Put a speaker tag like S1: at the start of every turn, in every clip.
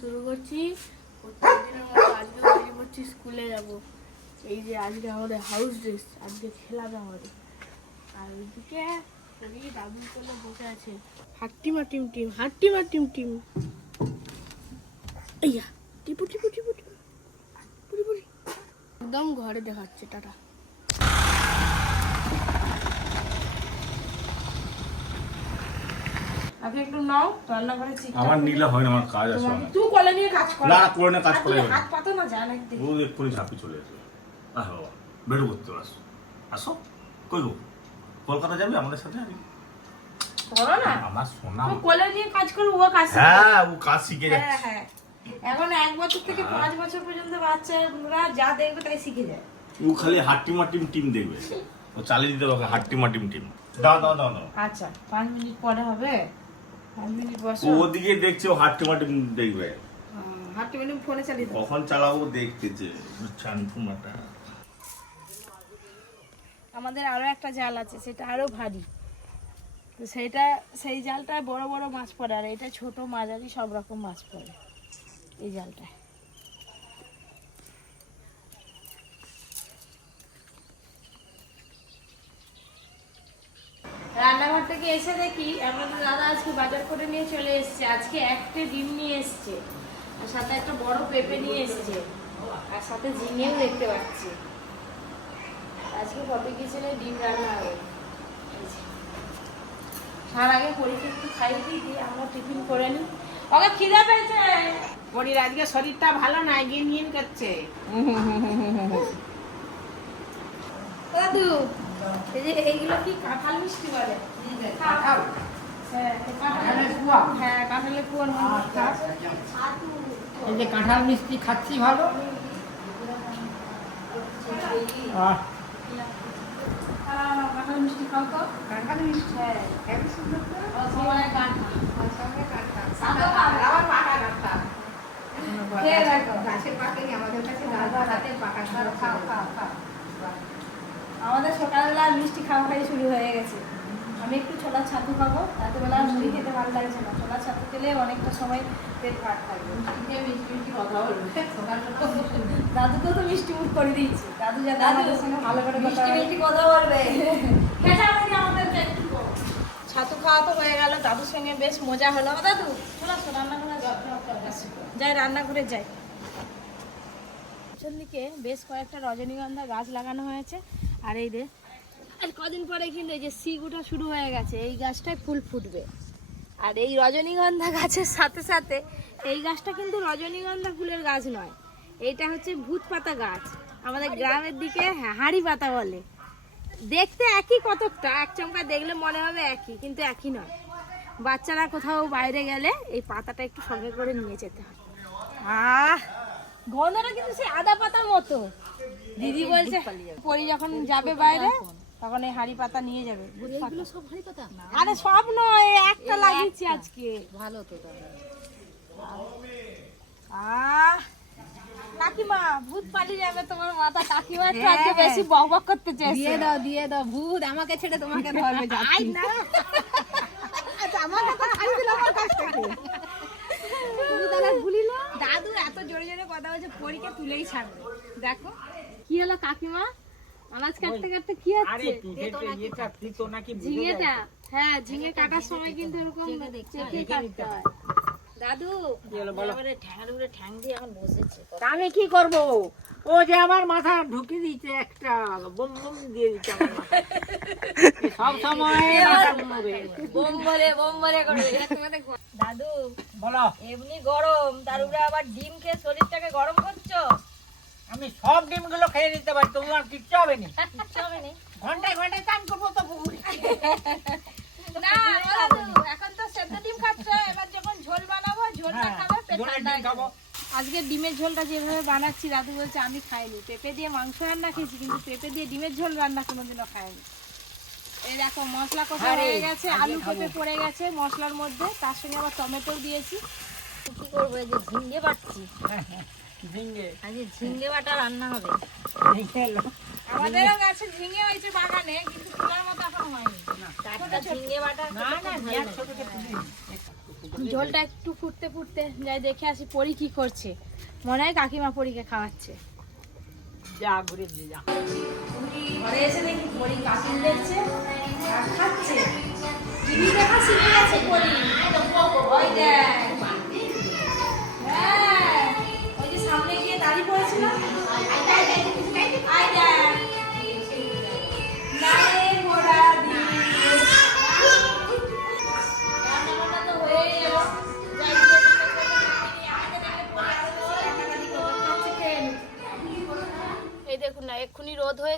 S1: শুরু করছি। পড়ছি স্কুলে যাব। এই যে আজকে আমাদের হাউস ড্রেস আজকে খেলাবে আমাদের আর ওইদিকে বসে আছে। Team team team team. একদম ঘরে দেখাচ্ছে, টাটা।
S2: আগে একটু নাও চিকেন
S3: আমার নিলে হয় না আমার কাজ আছে
S2: তুই কলে নিয়ে কাজ কর।
S3: না না কাজ করে
S2: হাত পাতো না জান একদিন।
S3: ও এক্ষুনি ঝাঁপি চলে আহ বাবা বেরো করতে আসো। আসো। কই গো? কলকাতা যাবে? আমাদের সাথে
S2: করো না।
S3: আমার সোনা
S2: তুই কোলে নিয়ে কাজ করো ও কাজ
S3: হ্যাঁ ও কাজ শিখে
S2: হ্যাঁ
S3: যাচ্ছে।
S2: হ্যাঁ। এখন এক বছর থেকে
S3: হ্যাঁ।
S2: পাঁচ বছর পর্যন্ত বাচ্চারা যা দেখবে তাই শিখে যায়।
S3: ও খালি হাট্টি মাটিম টিম দেখবে। ও চালিয়ে দিতে হবে হাট্টি মাটিম টিম। দাও দাও দাও দাও।
S2: আচ্ছা পাঁচ মিনিট পরে হবে।
S3: ওদিকে দেখছে ও হাট্টি মাটিম দেখবে।
S2: হাঁটতে মিনিট ফোনে চালিয়ে
S3: কখন চালাবো দেখতেছে চানফুমাটা।
S1: আমাদের আরও একটা জাল আছে সেটা আরও ভারী। তো সেটা সেই জালটায় বড় বড় মাছ পড়ে আর এটা ছোট মাঝারি সব রকম মাছ পড়ে এই জালটায়। রান্নাঘর থেকে এসে দেখি আমাদের দাদা আজকে বাজার করে নিয়ে চলে এসেছে। আজকে একটা ডিম নিয়ে এসেছে। আর সাথে একটা বড় পেঁপে নিয়ে এসেছে। আর সাথে ঝিঙেও দেখতে পাচ্ছি। আজকে পপি কিচেনে ডিম রান্না হবে। তার আগে পরীকে একটু খাইয়ে দিই আমরা টিফিন করে নিই। ওকে খিদে পেয়েছে।
S2: পরির আজকে শরীরটা ভালো না গিয়ে নিয়ে করছে
S1: দাদু এই যে এইগুলো কি কাঁঠাল মিষ্টি বলে? খাও। হ্যাঁ, কাঁঠালের কুয়া। কাঁঠালের কুয়ার
S4: এই যে কাঁঠাল মিষ্টি খাচ্ছি ভালো।
S1: কাঁঠাল মিষ্টি খাও তো।
S2: কাঁঠাল মিষ্টি?
S1: হ্যাঁ।
S2: এত সুন্দর
S1: সবাই কাঁঠাল।
S2: আর কাঁঠাল।
S1: সাদা
S2: আবার পাকা কাঁঠাল। গাছের পাকেনি আমাদের কাছে দাদা পাকা
S1: খাও, খাও। আমাদের সকালবেলা মিষ্টি খাওয়া খাই শুরু হয়ে গেছে। আমি একটু ছোলা ছাতু খাব রাতেবেলা মুড়ি খেতে ভালো লাগছে না। ছোলা ছাতু খেলে অনেকটা সময় পেট ভাত থাকবে
S2: মিষ্টি মিষ্টি কথা বলবে।
S1: দাদুকেও তো মিষ্টি মুখ করে দিয়েছি। দাদু যাতে
S2: দাদু,
S1: সঙ্গে ভালো করে
S2: মিষ্টি মিষ্টি কথা বলবে।
S1: ছাতু খাওয়া তো হয়ে গেল দাদুর সঙ্গে বেশ মজা হলো। দাদু রান্নাঘরে যাই রান্নাঘরে যাই। পিছন দিকে বেশ কয়েকটা রজনীগন্ধা গাছ লাগানো হয়েছে। আর এই রে আর কদিন পরে কিন্তু এই যে ওঠা শুরু হয়ে গেছে এই গাছটায় ফুল ফুটবে। আর এই রজনীগন্ধা গাছের সাথে সাথে এই গাছটা কিন্তু রজনীগন্ধা ফুলের গাছ নয়। এইটা হচ্ছে ভূত পাতা গাছ। আমাদের গ্রামের দিকে হ্যাঁ, হাঁড়ি পাতা বলে। দেখতে একই কতকটা এক চমকা দেখলে মনে হবে একই কিন্তু একই নয়। বাচ্চারা কোথাও বাইরে গেলে এই পাতাটা একটু সঙ্গে করে নিয়ে যেতে হয়। আহ! গন্ধটা কিন্তু সেই আদা পাতার মতো। দিদি বলছে পরি যখন যাবে বাইরে তখন এই হাড়ি পাতা নিয়ে যাবে।
S4: এগুলো সব হাঁড়ি পাতা?
S1: আরে সব নয় একটা লাগিয়েছি আজকে।
S4: ভালো তো তাহলে।
S1: আহ কাকিমা ভূত পালিয়ে যাবে তোমার মাথা কাকিমা একটু
S4: হ্যাঁ,
S1: আজকে। বেশি করতে
S4: দিয়ে দাও দিয়ে দাও ভূত আমাকে ছেড়ে তোমাকে ধরবে যাচ্ছি।
S1: না।
S4: আচ্ছা আমাকে তো খাই দিল আমার কাছ থেকে। তুমি তাহলে ভুলিল
S1: দাদু এত জোরে জোরে কথা বলছে পরীকে তুলেই ছাড়বে। দেখো। কি হলো কাকিমা? আনাজ কাটতে কাটতে কি হচ্ছে? ঝিঙেটা। হ্যাঁ ঝিঙে কাটার সময় কিন্তু এরকম চেপে কাটতে হয়। দাদু এবারে ঠ্যাং দিয়ে এখন বসেছে।
S4: আমি কি করব? ও যে আমার মাথা ঢুকে দিচ্ছে একটা বম বম দিয়ে দিচ্ছে সব সময়
S1: বোম বলে বোম বলে দাদু
S4: বলো।
S1: এমনি গরম তার উপরে আবার ডিম খেয়ে শরীরটাকে গরম করছ?
S4: আমি সব ডিমগুলো খেয়ে নিতে পারি তোমার কিচ্ছু হবে না।
S1: কিচ্ছু হবে নি।
S4: ঘন্টায় ঘন্টায় চান করব তো পুকুরে।
S1: না ও দাদু এখন তো সেদ্ধ ডিম খাচ্ছ এবার যখন ঝোল বানাবো ঠান্ডা। আজকে ডিমের ঝোলটা যেভাবে বানাচ্ছি দাদু বলছে আমি খাইনি। পেঁপে দিয়ে মাংস রান্না খেয়েছি কিন্তু পেঁপে দিয়ে ডিমের ঝোল রান্না কোনোদিনও খাইনি। এই দেখো মশলা কষা হয়ে গেছে আলু। পেঁপে পড়ে গেছে মশলার মধ্যে। তার সঙ্গে আবার টমেটো দিয়েছি। কি করব এই যে ঝিঙ্গে বাটছি।
S4: ঝিঙ্গে
S1: আজকে ঝিঙ্গে বাটা রান্না হবে।
S4: ঝিঙ্গে
S1: আমাদেরও গাছে ঝিঙে হয়েছে বাগানে কিন্তু তোলার মতো এখন হয়নি। টাটকা ঝিঙে বাটা
S4: না না ছোট ছোট।
S1: ঝোলটা একটু ফুটতে ফুটতে যাই দেখে আসি পরি কি করছে। মনে হয় কাকিমা পরীকে খাওয়াচ্ছে।
S4: যা ঘুরে দিয়ে যা।
S1: ঘরে এসে দেখি পরি কাকিল দেখছে আর খাচ্ছে। টিভি দেখা শিখে গেছে পরি। ওই দেখ। হ্যাঁ, ওই যে সামনে গিয়ে দাঁড়িয়ে পড়েছিল।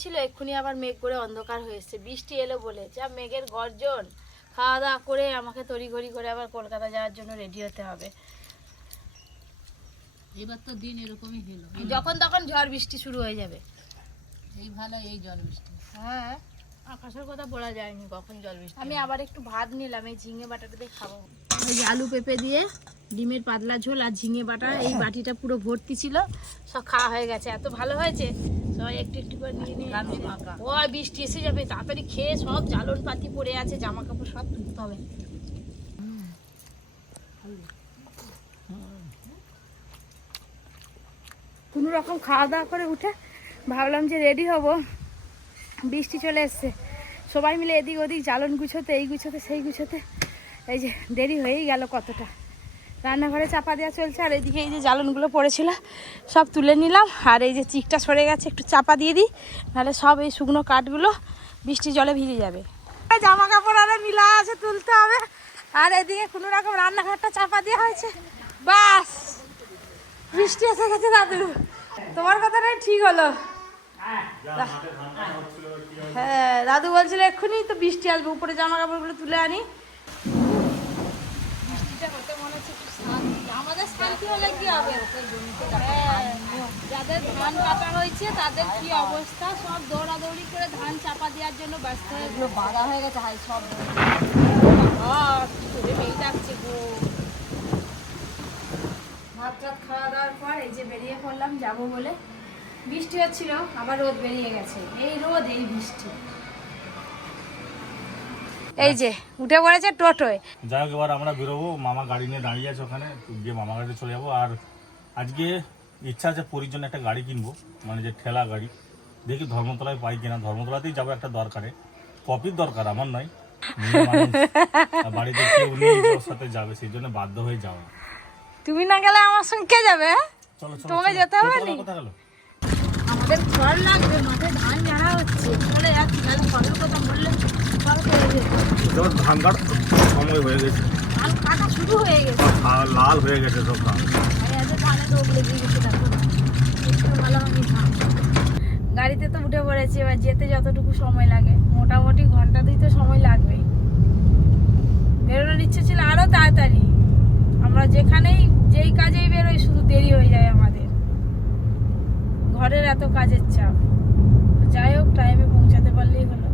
S1: হয়েছিল এক্ষুনি আবার মেঘ করে অন্ধকার হয়েছে বৃষ্টি এলো বলে যা মেঘের গর্জন। খাওয়া দাওয়া করে আমাকে তড়িঘড়ি করে আবার কলকাতা যাওয়ার জন্য রেডি হতে হবে।
S5: এবার তো দিন এরকমই হলো
S1: যখন তখন ঝড় বৃষ্টি শুরু হয়ে যাবে।
S5: এই ভালো এই জল বৃষ্টি।
S1: হ্যাঁ।
S5: আকাশের কথা বলা যায়নি কখন জল বৃষ্টি
S1: আমি আবার একটু ভাত নিলাম এই ঝিঙে বাটাটা দিয়ে খাব। এই আলু পেঁপে দিয়ে ডিমের পাতলা ঝোল আর ঝিঙে বাটা এই বাটিটা পুরো ভর্তি ছিল সব খাওয়া হয়ে গেছে। এত ভালো হয়েছে সবাই একটু একটু করে নিয়ে নিয়ে। ও বৃষ্টি এসে যাবে তাড়াতাড়ি খেয়ে সব জ্বালন পাতি পড়ে আছে জামা কাপড় সব তুলতে হবে। কোনো রকম খাওয়া দাওয়া করে উঠে ভাবলাম যে রেডি হব। বৃষ্টি চলে এসছে। সবাই মিলে এদিক ওদিক জ্বালন গুছোতে এই গুছোতে সেই গুছোতে। এই যে দেরি হয়েই গেল কতটা। রান্নাঘরে চাপা দেওয়া চলছে, আর এদিকে এই যে জ্বালনগুলো পড়েছিল, সব তুলে নিলাম, আর এই যে চিকটা সরে গেছে, একটু চাপা দিয়ে দিই, নাহলে সব এই শুকনো কাঠগুলো বৃষ্টি জলে ভিজে যাবে। জামা কাপড় আরে মিলা আছে, তুলতে হবে। আর এদিকে কোনো রকম রান্নাঘরটা চাপা দেওয়া হয়েছে। বাস! বৃষ্টি এসে গেছে, দাদু। তোমার কথাটাই ঠিক হলো। হ্যাঁ দাদু বলছিল, এক্ষুনি তো বৃষ্টি আসবে, উপরে জামা কাপড়গুলো তুলে আনি বৃষ্টিটা হতে মনে হচ্ছে একটু শান্তি যাদের ধান কাটা হয়েছে, তাদের কি অবস্থা? সব দৌড়াদৌড়ি করে ধান চাপা দেওয়ার জন্য ব্যস্ত বাধা হয়ে গেছে হাই সব গো? ভাত খাওয়া দাওয়ার পর এই যে বেরিয়ে পড়লাম, যাব বলে। বৃষ্টি হচ্ছিল, আবার রোদ বেরিয়ে গেছে। এই রোদ, এই বৃষ্টি। এই যে উঠে পড়েছে টোটোয়
S3: যাই হোক এবার আমরা বেরোবো মামা গাড়ি নিয়ে দাঁড়িয়ে আছে ওখানে গিয়ে মামা গাড়িতে চলে যাব আর আজকে ইচ্ছা আছে পুরীর জন্য একটা গাড়ি কিনবো মানে যে ঠেলা গাড়ি দেখি ধর্মতলায় পাই কিনা ধর্মতলাতেই যাব একটা দরকারে কপির দরকার আমার নয় বাড়িতে কেউ নেই সাথে যাবে সেই জন্য বাধ্য হয়ে যাওয়া
S1: তুমি না গেলে আমার সঙ্গে কে যাবে হ্যাঁ?
S3: চলো চলো
S1: তোমাকে যেতে হবে নি? আমাদের ফল লাগবে মাঠে ধান ঝাড়া হচ্ছে যাচ্ছি তাহলে ফলের কথা বললে
S3: সময় হয়ে গেছে। লাল হয়ে গেছে সব ধান
S1: গাড়িতে তো উঠে পড়েছি, এবার যেতে যতটুকু সময় লাগে। মোটামুটি ঘণ্টা দুই তো সময় লাগবেই বেরোনোর ইচ্ছে ছিল আরও তাড়াতাড়ি। আমরা যেখানেই, যেই কাজেই বেরোই, শুধু দেরি হয়ে যায় আমাদের। ঘরের এত কাজের চাপ। যাই হোক টাইমে পৌঁছাতে পারলেই হলো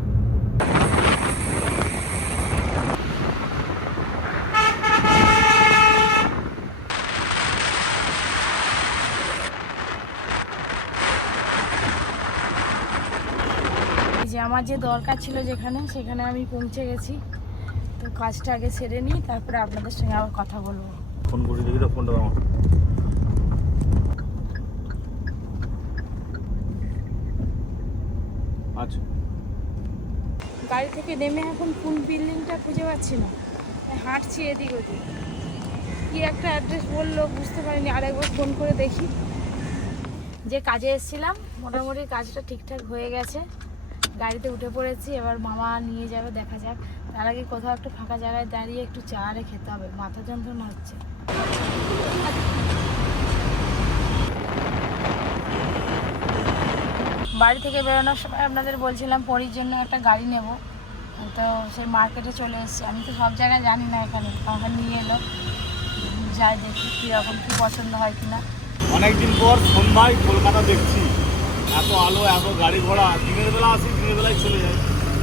S1: এই যে আমার যে দরকার ছিল যেখানে সেখানে আমি পৌঁছে গেছি। তো কাজটা আগে সেরে নিই তারপরে আপনাদের সঙ্গে আবার কথা বলব।
S3: ফোন করি দেখি তো ফোনটা আমার আচ্ছা।
S1: গাড়ি থেকে নেমে এখন কোন বিল্ডিংটা খুঁজে পাচ্ছি না। হাঁটছি এদিক ওদিক। কি একটা অ্যাড্রেস বলল বুঝতে পারিনি আরেকবার ফোন করে দেখি। যে কাজে এসেছিলাম মোটামুটি কাজটা ঠিকঠাক হয়ে গেছে। গাড়িতে উঠে পড়েছি, এবার মামা নিয়ে যাবে, দেখা যাক। তার আগে কোথাও একটা ফাঁকা জায়গায় দাঁড়িয়ে একটু চা আরে খেতে হবে, মাথা যন্ত্রণা হচ্ছে। বাড়ি থেকে বেরোনোর সময় আপনাদের বলছিলাম পরির জন্য একটা গাড়ি নেব। তো সেই মার্কেটে চলে এসেছি। আমি তো সব জায়গায় জানি না এখানে, আমাকে নিয়ে এলো। যাই দেখি কীরকম, কী পছন্দ হয় কিনা।
S3: অনেকদিন পর সন্ধ্যায় কলকাতা দেখছি। এত আলো এত গাড়ি ঘোড়া দিনের বেলা আসি দিনের বেলায় চলে যাই।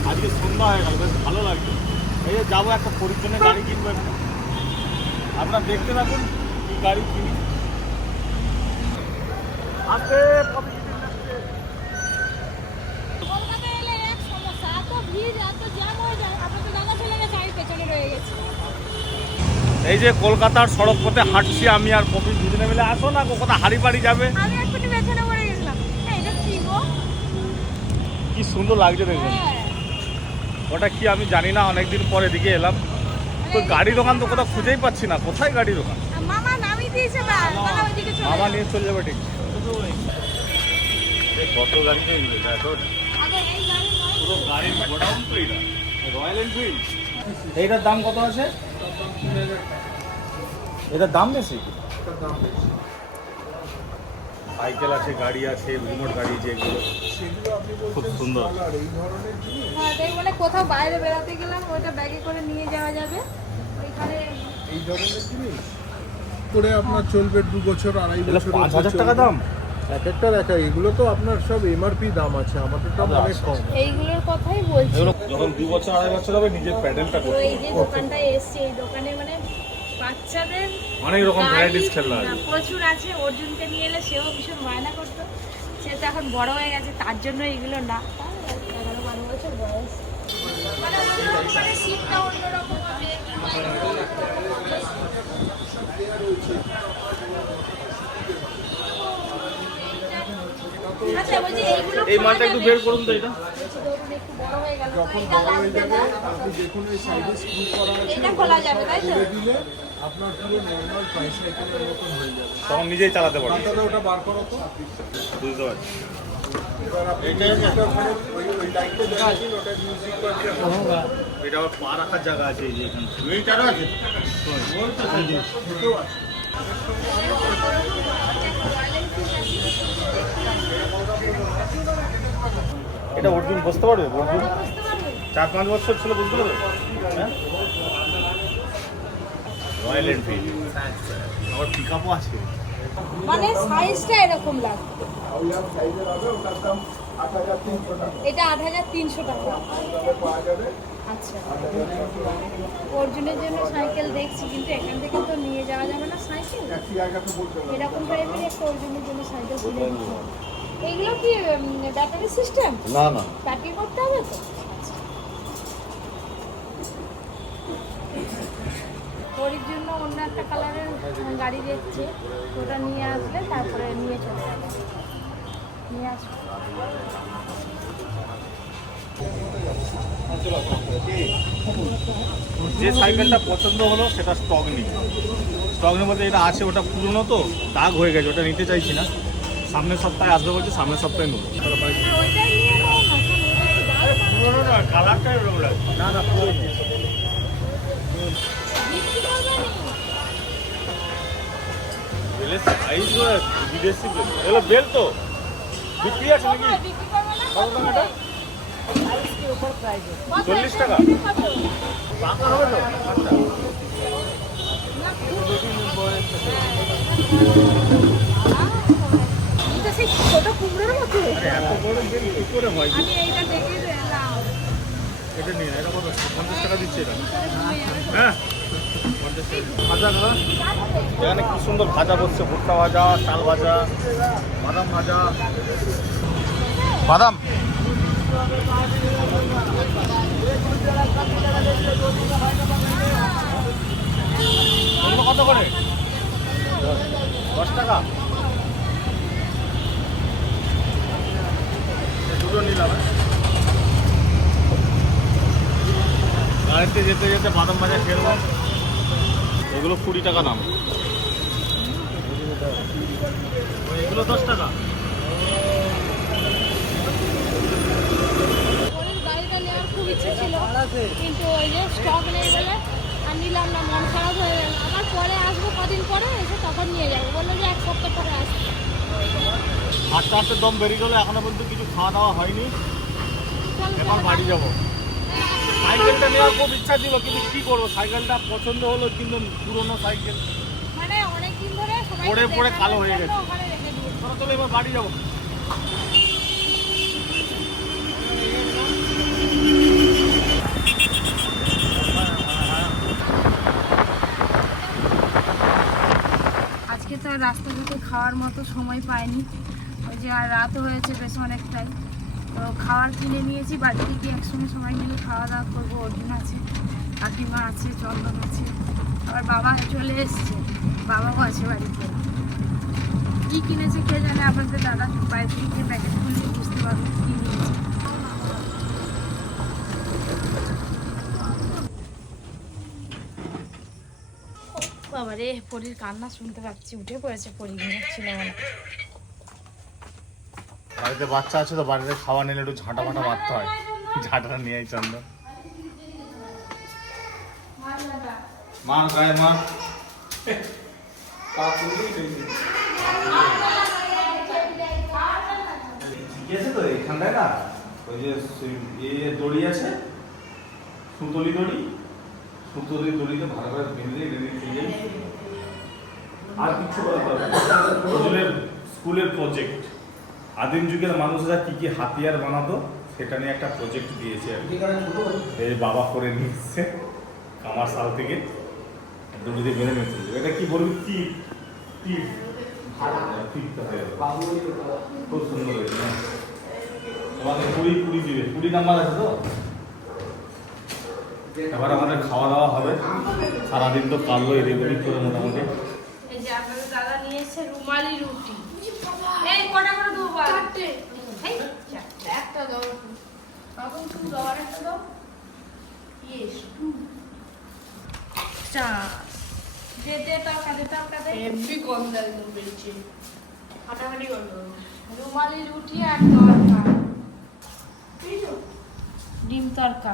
S3: আজকে সন্ধ্যা হয়ে গেল বেশ ভালো লাগছে এই যে যাব একটা পরিজনের গাড়ি কিনবো একটা। আপনারা দেখতে থাকুন কি গাড়ি কিনি।
S1: যায়
S3: এই যে কলকাতার সড়ক পথে হাঁটছি আমি আর কপি দুজনে মিলে। আসো না কোথাও হাড়ি বাড়ি যাবে
S1: আমি এক্ষুনি পেছনে পড়ে গেছিলাম এই, এটা কি গো
S3: কি সুন্দর লাগছে দেখুন। ওটা কি আমি জানি না অনেকদিন পরে এদিকে এলাম তো গাড়ি দোকান তো কোথাও খুঁজেই পাচ্ছি না কোথায় গাড়ি দোকান
S1: মামা।
S3: নিয়ে চলে যাবে ঠিক এই কত গাড়ি। পুরো গাড়ির গোডাউন তো এটা রয়্যাল এনফিল্ড এইটার দাম কত আছে এটার দাম বেশি সাইকেল আছে গাড়ি আছে রিমোট গাড়ি যেগুলো। খুব সুন্দর।
S1: হ্যাঁ মানে কোথাও বাইরে বেড়াতে গেলাম ওইটা ব্যাগে করে নিয়ে যাওয়া যাবে। ওইখানে
S6: এই ধরনের জিনিস? করে আপনার চলবে দু বছর আড়াই বছর
S3: পাঁচ হাজার টাকা দাম?
S6: এক একটা দেখা এগুলো তো আপনার সব এমআরপি দাম আছে আমাদের দাম অনেক কম।
S1: এইগুলোর কথাই বলছি।
S3: যখন দু বছর আড়াই বছর হবে নিজের প্যাডেলটা
S1: তো
S3: করতে
S1: এই যে দোকানটায় এসছি এই দোকানে মানে বাচ্চাদের
S3: অনেক রকম ভ্যারাইটিস খেলনা আছে।
S1: প্রচুর আছে। অর্জুনকে নিয়ে এলে সেও ভীষণ বায়না করতো। সে তো এখন বড় হয়ে গেছে তার জন্য এগুলো না। এগারো বারো বছর বয়স। মানে মানে সিটটা অন্যরকম হবে বলছি এইগুলো
S3: এই মালটা একটু বের করুন তো এটা।
S1: বলছি বড় হয়ে গেল
S6: যখন বড় হয়ে যাবে আপনি দেখুন এই সাইডে স্ক্রু করা আছে
S1: এটা খোলা যাবে তাই তো?
S6: দিলে আপনার পুরো নর্মাল ট্রাইসাইকেলের মতন হয়ে যাবে।
S3: তখন নিজেই চালাতে পারবে
S6: তাহলে ওটা বার করো তো।
S3: বুঝতে পারছি। এটা পা রাখার জায়গা আছে এই যে এখানে। মিটারও আছে
S6: ছোটো আছে
S3: এটা অর্জুন বসতে পারবে? অর্জুন? চার পাঁচ বছর ছিল, বুঝতে পারবে? হ্যাঁ? আপও আছে।
S1: মানে সাইজটা এরকম এটা আট হাজার তিনশো টাকা। আচ্ছা। অর্জুনের জন্য সাইকেল দেখছি, কিন্তু এখান থেকে তো নিয়ে যাওয়া যাবে না সাইকেল? এরকম টাইপের একটা অর্জুনের জন্য সাইকেল হবে এইগুলো কি ব্যাটারি সিস্টেম
S6: না না।
S1: ব্যাটারি করতে হবে তো? ওরির জন্য অন্য একটা কালারের গাড়ি দেখছে। ওটা নিয়ে আসলে তারপরে নিয়ে চলে যাবে। নিয়ে আসবে।
S3: যে সাইকেলটা পছন্দ হলো সেটা স্টক নেই। স্টক নেই বলতে এটা আছে ওটা পুরনো তো দাগ হয়ে গেছে ওটা নিতে চাইছি না। সামনের সপ্তাহে আসবে বলছে সামনের সপ্তাহে নেব বেল বেল তো বিক্রি আছে নাকি
S1: কত?
S3: চল্লিশ টাকা? পাকা হবে তো আচ্ছা
S1: সেই ছোট কুমড়োর মতো।
S3: হয়?
S1: আমি এইটা এলাম।
S3: এটা নিয়ে এটা কত? পঞ্চাশ টাকা দিচ্ছে এটা। হ্যাঁ? এখানে কি সুন্দর ভাজা বসছে ভুট্টা ভাজা চাল ভাজা বাদাম ভাজা। বাদাম? কত করে? দশ টাকা। দুটো নিলাম? গাড়িতে যেতে যেতে বাদাম ভাজা খেলব এগুলো কুড়ি টাকা দাম। এগুলো দশ টাকা।
S1: খুব ইচ্ছে ছিল, কিন্তু ওই যে স্টক নেই বলে আর নিলাম না, মন খারাপ হয়ে আবার পরে আসব, কদিন পরে এসে তখন নিয়ে যাব। বলল যে এক সপ্তাহ পরে আসব।
S3: আটটা আটটার দম বেরিয়ে গেলো এখনও পর্যন্ত কিছু খাওয়া দাওয়া হয়নি। এখন বাড়ি যাব। সাইকেলটা নেওয়ার খুব ইচ্ছা ছিল কিন্তু কি করব? সাইকেলটা পছন্দ হলো কিন্তু পুরনো সাইকেল।
S1: মানে
S3: পড়ে পড়ে কালো হয়ে গেছে। চলো এবার বাড়ি যাব।
S1: আজকে তো আর রাস্তা থেকে খাওয়ার মতো সময় পাইনি। যে আর রাতও হয়েছে বেশ অনেকটাই। তো খাবার কিনে নিয়েছি, বাড়িতে গিয়ে একসঙ্গে সবাই মিলে খাওয়া দাওয়া করব, অর্জুন আছে, কাকিমা আছে, চন্দন আছে, আবার বাবা চলে এসছে, বাবাও আছে বাড়িতে। কী কিনেছে কে জানে, আপনাদের দাদা বাইরে থেকে প্যাকেট খুলে বুঝতে পারব কি নিয়েছে। বাবা রে পরীর কান্না শুনতে পাচ্ছি, উঠে পড়েছে পরী, ঘুমাচ্ছিল হয়।
S3: বাড়িতে বাচ্চা আছে তো বাড়িতে খাওয়া নিলে একটু ঝাঁটা ফাটা মারতে হয়। ঝাঁটাটা নিয়ে আই গায়ে ঠিক তো এখানটায় না? ওই যে ইয়ে দড়ি আছে সুতলি দড়ি। সুতলি দড়িতে ভালো করে বেঁধে খেয়ে আর কিছু স্কুলের প্রজেক্ট আদিম যুগের মানুষরা কি কি হাতিয়ার বানাতো সেটা নিয়ে একটা প্রজেক্ট দিয়েছে আর কি। এই বাবা করে নিচ্ছে কামার সাল থেকে। দড়িতে বেঁধে নিয়েছে। এটা কি বলবি? টিপ টিপ টিপটা খুব সুন্দর হয়েছে না? তোমাকে কুড়ি কুড়ি দিবে। কুড়ি নাম্বার আছে তো? এবার আমাদের খাওয়া দাওয়া হবে। সারাদিন তো কালো এদিক ওদিক করে মোটামুটি।
S1: এই যে আপনাদের দাদা নিয়ে রুমালি রুটি এই কটা করে দেবো বল? এই, চারটে। একটা দাও বাবু তুমি দাও আর একটা দাও ইয়েস চা দে দে টাকা দে টাকা দে
S5: হেভি কম দাম
S1: ফাটাফাটি করল রুমালি রুটি আর তরকা। ডিম তরকা।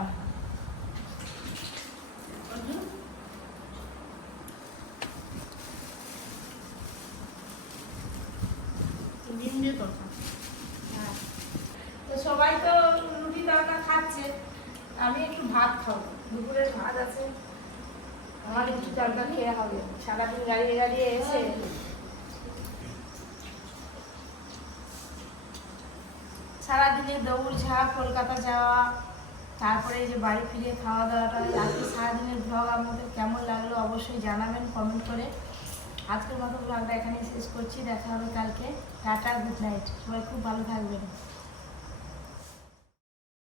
S5: ডিম দিয়ে তরকা।
S1: হ্যাঁ। তো সবাই তো খাচ্ছে আমি একটু ভাত খাব। দুপুরের ভাত আছে। আমার একটু তরকা খেয়ে হবে। সারাদিন গাড়িয়ে গাড়িয়ে এসে সারাদিনে দৌড় ঝাঁপ, কলকাতা যাওয়া, তারপরে যে বাড়ি ফিরে খাওয়া দাওয়াটা, আজকে সারাদিনের ব্লগ আপনাদের কেমন লাগল অবশ্যই জানাবেন কমেন্ট করে। আজকের মতো ব্লগটা এখানে শেষ করছি, দেখা হবে কালকে। টাটা গুড নাইট সবাই খুব ভালো থাকবেন।